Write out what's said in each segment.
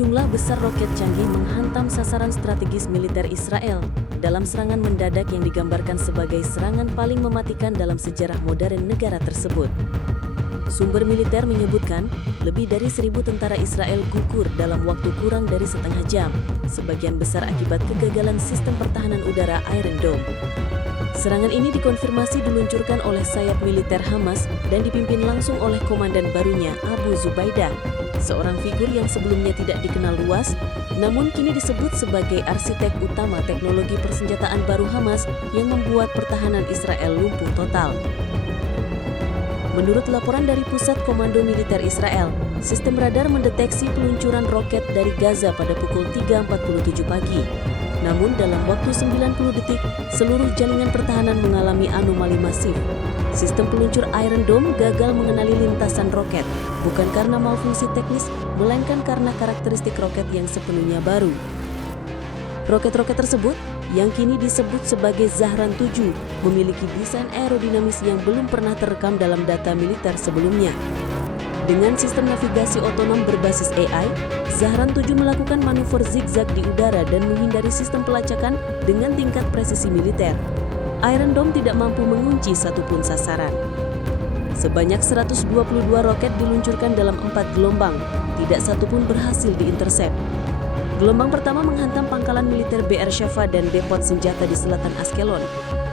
Sejumlah besar roket canggih menghantam sasaran strategis militer Israel dalam serangan mendadak yang digambarkan sebagai serangan paling mematikan dalam sejarah modern negara tersebut. Sumber militer menyebutkan lebih dari 1.000 tentara Israel gugur dalam waktu kurang dari setengah jam, sebagian besar akibat kegagalan sistem pertahanan udara Iron Dome. Serangan ini dikonfirmasi diluncurkan oleh sayap militer Hamas dan dipimpin langsung oleh komandan barunya Abu Zubaidah, seorang figur yang sebelumnya tidak dikenal luas, namun kini disebut sebagai arsitek utama teknologi persenjataan baru Hamas yang membuat pertahanan Israel lumpuh total. Menurut laporan dari Pusat Komando Militer Israel, sistem radar mendeteksi peluncuran roket dari Gaza pada pukul 3.47 pagi. Namun dalam waktu 90 detik, seluruh jaringan pertahanan mengalami anomali masif. Sistem peluncur Iron Dome gagal mengenali lintasan roket, bukan karena malfungsi teknis, melainkan karena karakteristik roket yang sepenuhnya baru. Roket-roket tersebut, yang kini disebut sebagai Zahran 7, memiliki desain aerodinamis yang belum pernah terekam dalam data militer sebelumnya. Dengan sistem navigasi otonom berbasis AI, Zahran 7 melakukan manuver zigzag di udara dan menghindari sistem pelacakan dengan tingkat presisi militer. Iron Dome tidak mampu mengunci satupun sasaran. Sebanyak 122 roket diluncurkan dalam 4 gelombang, tidak satupun berhasil diintersep. Gelombang pertama menghantam pangkalan militer Beersheva dan depot senjata di selatan Askelon.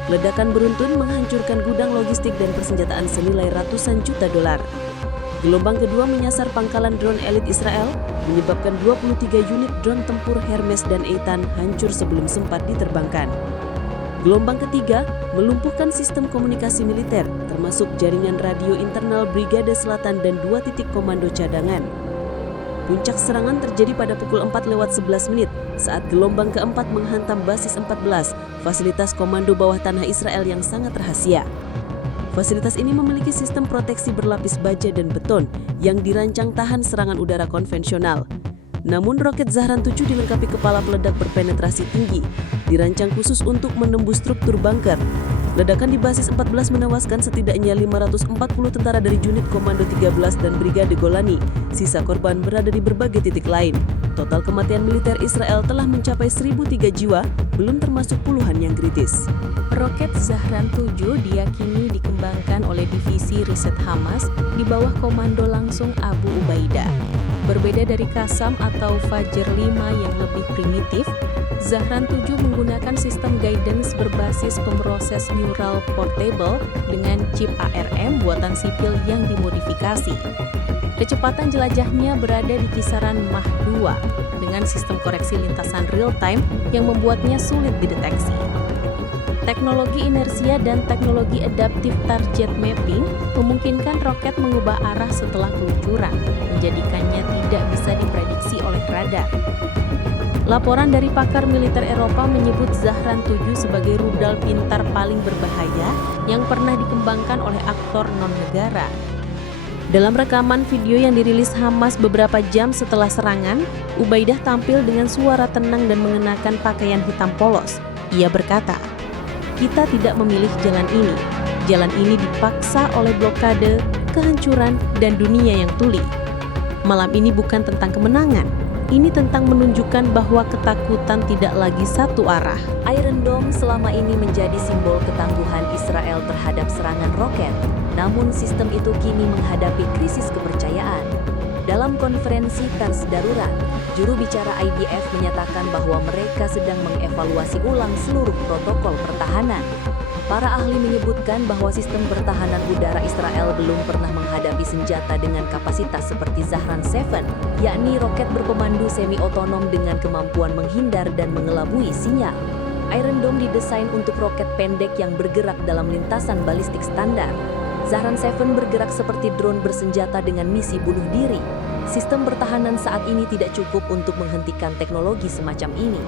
Ledakan beruntun menghancurkan gudang logistik dan persenjataan senilai ratusan juta dolar. Gelombang kedua menyasar pangkalan drone elit Israel, menyebabkan 23 unit drone tempur Hermes dan Eitan hancur sebelum sempat diterbangkan. Gelombang ketiga melumpuhkan sistem komunikasi militer, termasuk jaringan radio internal Brigade Selatan dan 2 titik komando cadangan. Puncak serangan terjadi pada pukul 4:11 saat gelombang keempat menghantam basis 14, fasilitas komando bawah tanah Israel yang sangat rahasia. Fasilitas ini memiliki sistem proteksi berlapis baja dan beton yang dirancang tahan serangan udara konvensional. Namun roket Zahran 7 dilengkapi kepala peledak berpenetrasi tinggi, dirancang khusus untuk menembus struktur bunker. Ledakan di basis 14 menewaskan setidaknya 540 tentara dari unit Komando 13 dan Brigade Golani. Sisa korban berada di berbagai titik lain. Total kematian militer Israel telah mencapai 1.003 jiwa, belum termasuk puluhan yang kritis. Roket Zahran 7 diyakini dikembangkan oleh Divisi Riset Hamas di bawah komando langsung Abu Ubaidah. Berbeda dari Qassam atau Fajr 5 yang lebih primitif, Zahran 7 menggunakan sistem guidance berbasis pemroses neural portable dengan chip ARM buatan sipil yang dimodifikasi. Kecepatan jelajahnya berada di kisaran Mach 2 dengan sistem koreksi lintasan real-time yang membuatnya sulit dideteksi. Teknologi inersia dan teknologi adaptive target mapping memungkinkan roket mengubah arah setelah peluncuran, menjadikannya tidak bisa diprediksi oleh radar. Laporan dari pakar militer Eropa menyebut Zahran 7 sebagai rudal pintar paling berbahaya yang pernah dikembangkan oleh aktor non-negara. Dalam rekaman video yang dirilis Hamas beberapa jam setelah serangan, Ubaidah tampil dengan suara tenang dan mengenakan pakaian hitam polos. Ia berkata, "Kita tidak memilih jalan ini. Jalan ini dipaksa oleh blokade, kehancuran, dan dunia yang tuli. Malam ini bukan tentang kemenangan. Ini tentang menunjukkan bahwa ketakutan tidak lagi satu arah." Iron Dome selama ini menjadi simbol ketangguhan Israel terhadap serangan roket, namun sistem itu kini menghadapi krisis kepercayaan. Dalam konferensi pers darurat, juru bicara IDF menyatakan bahwa mereka sedang mengevaluasi ulang seluruh protokol pertahanan. Para ahli menyebutkan bahwa sistem pertahanan udara Israel belum pernah menghadapi senjata dengan kapasitas seperti Zahran 7, yakni roket berpemandu semi-otonom dengan kemampuan menghindar dan mengelabui sinyal. Iron Dome didesain untuk roket pendek yang bergerak dalam lintasan balistik standar. Zahran 7 bergerak seperti drone bersenjata dengan misi bunuh diri. Sistem pertahanan saat ini tidak cukup untuk menghentikan teknologi semacam ini.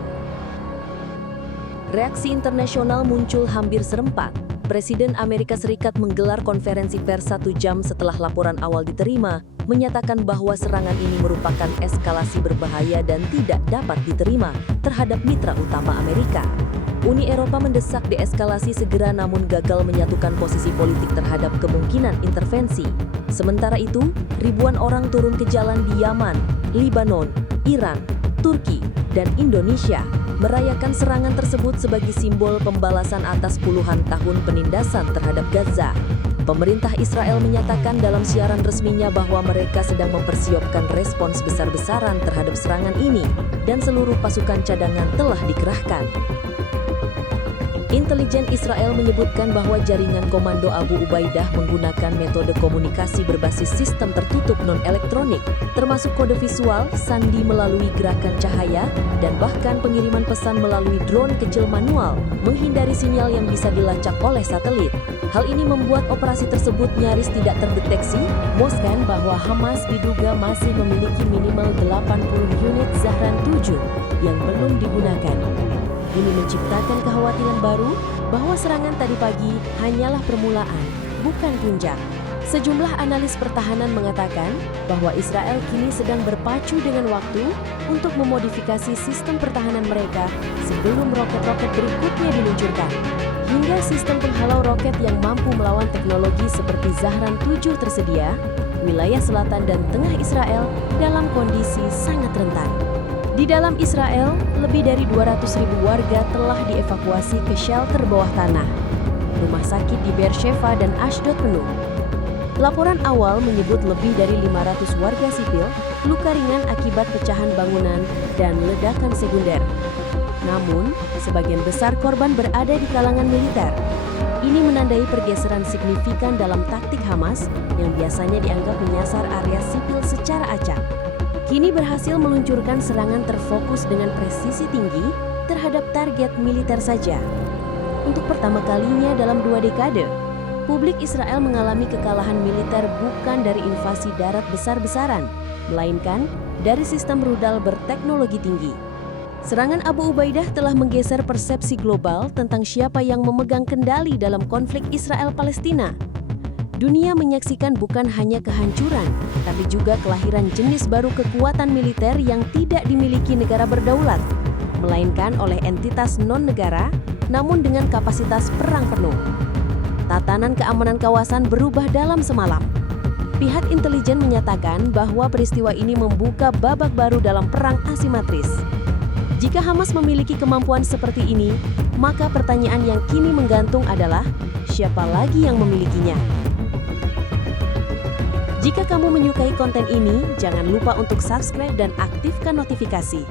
Reaksi internasional muncul hampir serempak. Presiden Amerika Serikat menggelar konferensi pers 1 jam setelah laporan awal diterima, menyatakan bahwa serangan ini merupakan eskalasi berbahaya dan tidak dapat diterima terhadap mitra utama Amerika. Uni Eropa mendesak deeskalasi segera namun gagal menyatukan posisi politik terhadap kemungkinan intervensi. Sementara itu, ribuan orang turun ke jalan di Yaman, Libanon, Iran, Turki, dan Indonesia merayakan serangan tersebut sebagai simbol pembalasan atas puluhan tahun penindasan terhadap Gaza. Pemerintah Israel menyatakan dalam siaran resminya bahwa mereka sedang mempersiapkan respons besar-besaran terhadap serangan ini dan seluruh pasukan cadangan telah dikerahkan. Intelijen Israel menyebutkan bahwa jaringan komando Abu Ubaidah menggunakan metode komunikasi berbasis sistem tertutup non-elektronik, termasuk kode visual, sandi melalui gerakan cahaya, dan bahkan pengiriman pesan melalui drone kecil manual, menghindari sinyal yang bisa dilacak oleh satelit. Hal ini membuat operasi tersebut nyaris tidak terdeteksi, moskan bahwa Hamas diduga masih memiliki minimal 80 unit Zahran 7 yang belum digunakan. Ini menciptakan kekhawatiran baru bahwa serangan tadi pagi hanyalah permulaan, bukan puncak. Sejumlah analis pertahanan mengatakan bahwa Israel kini sedang berpacu dengan waktu untuk memodifikasi sistem pertahanan mereka sebelum roket-roket berikutnya diluncurkan. Hingga sistem penghalau roket yang mampu melawan teknologi seperti Zahran 7 tersedia, wilayah selatan dan tengah Israel dalam kondisi sangat rentan. Di dalam Israel, lebih dari 200.000 warga telah dievakuasi ke shelter bawah tanah. Rumah sakit di Beersheva dan Ashdod penuh. Laporan awal menyebut lebih dari 500 warga sipil luka ringan akibat pecahan bangunan dan ledakan sekunder. Namun, sebagian besar korban berada di kalangan militer. Ini menandai pergeseran signifikan dalam taktik Hamas yang biasanya dianggap menyasar area sipil secara acak. Kini berhasil meluncurkan serangan terfokus dengan presisi tinggi terhadap target militer saja. Untuk pertama kalinya dalam 2 dekade, publik Israel mengalami kekalahan militer bukan dari invasi darat besar-besaran, melainkan dari sistem rudal berteknologi tinggi. Serangan Abu Ubaidah telah menggeser persepsi global tentang siapa yang memegang kendali dalam konflik Israel-Palestina. Dunia menyaksikan bukan hanya kehancuran, tapi juga kelahiran jenis baru kekuatan militer yang tidak dimiliki negara berdaulat, melainkan oleh entitas non-negara, namun dengan kapasitas perang penuh. Tatanan keamanan kawasan berubah dalam semalam. Pihak intelijen menyatakan bahwa peristiwa ini membuka babak baru dalam perang asimetris. Jika Hamas memiliki kemampuan seperti ini, maka pertanyaan yang kini menggantung adalah, siapa lagi yang memilikinya? Jika kamu menyukai konten ini, jangan lupa untuk subscribe dan aktifkan notifikasi.